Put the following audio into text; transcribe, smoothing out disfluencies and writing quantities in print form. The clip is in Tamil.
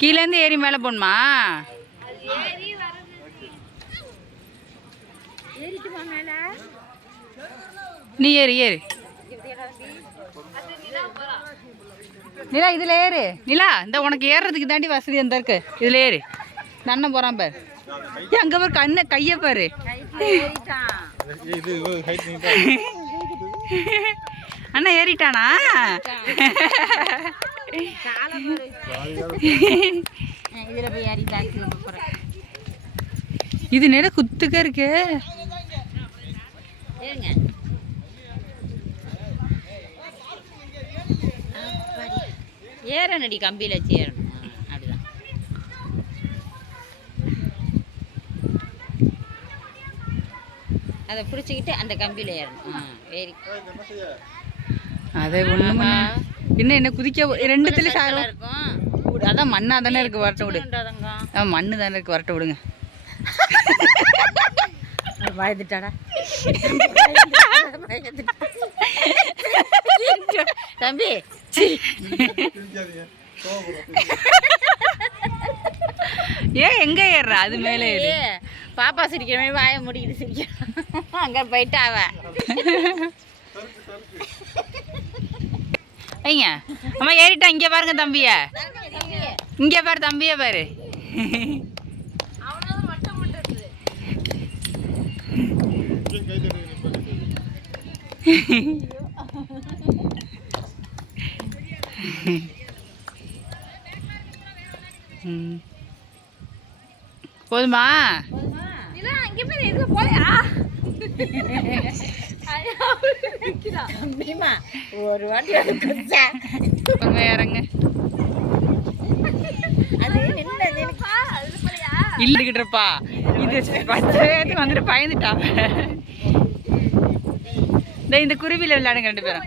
கீழேருந்து ஏறி மேலே போகணுமா? நீ ஏறு ஏறு நிலா, இதில் ஏறு நிலா. இந்த உனக்கு ஏறுறதுக்கு தாண்டி வசதி அந்த இருக்கு. இதில் ஏறு. நன்ன போகிறான் பாரு. அங்கே பாரு, கண்ணை கையை பாரு. அண்ணா ஏறிட்டானா? இது நேர குத்துக்க இருக்கு. ஏறனடி கம்பியில் வச்சு ஏறணும். அப்படிதான் அதை பிடிச்சிக்கிட்டு அந்த கம்பியில் ஏறணும். ஏறி அதை ஒன்றுமா இன்னும் என்ன குதிக்க ரெண்டுத்துல சாரம் இருக்கும். அதான் மண்ணாக தானே இருக்குது, வரட்ட விடு. மண்ணு தானே இருக்குது, வரட்ட விடுங்க. பயந்துட்டாடா தம்பி. ஏன் எங்க ஏறுறா? அது மேலே பாப்பா சிரிக்கிற மாதிரி வாய முடிக்கிட்டு சிரிக்க. அங்கே போயிட்டு அவ ஐயா அம்மா ஏறிட்டா. இங்கே பாருங்க தம்பிய, இங்கே பாரு தம்பிய பாரு. போதுமா? ஒரு வாட்டி இறங்க இல்லைக்கிட்டப்பா. இது 10 பேருக்கு வந்துட்டு பயந்துட்டாங்க. இந்த குருவியில் விளையாடுங்க 2 பேரும்.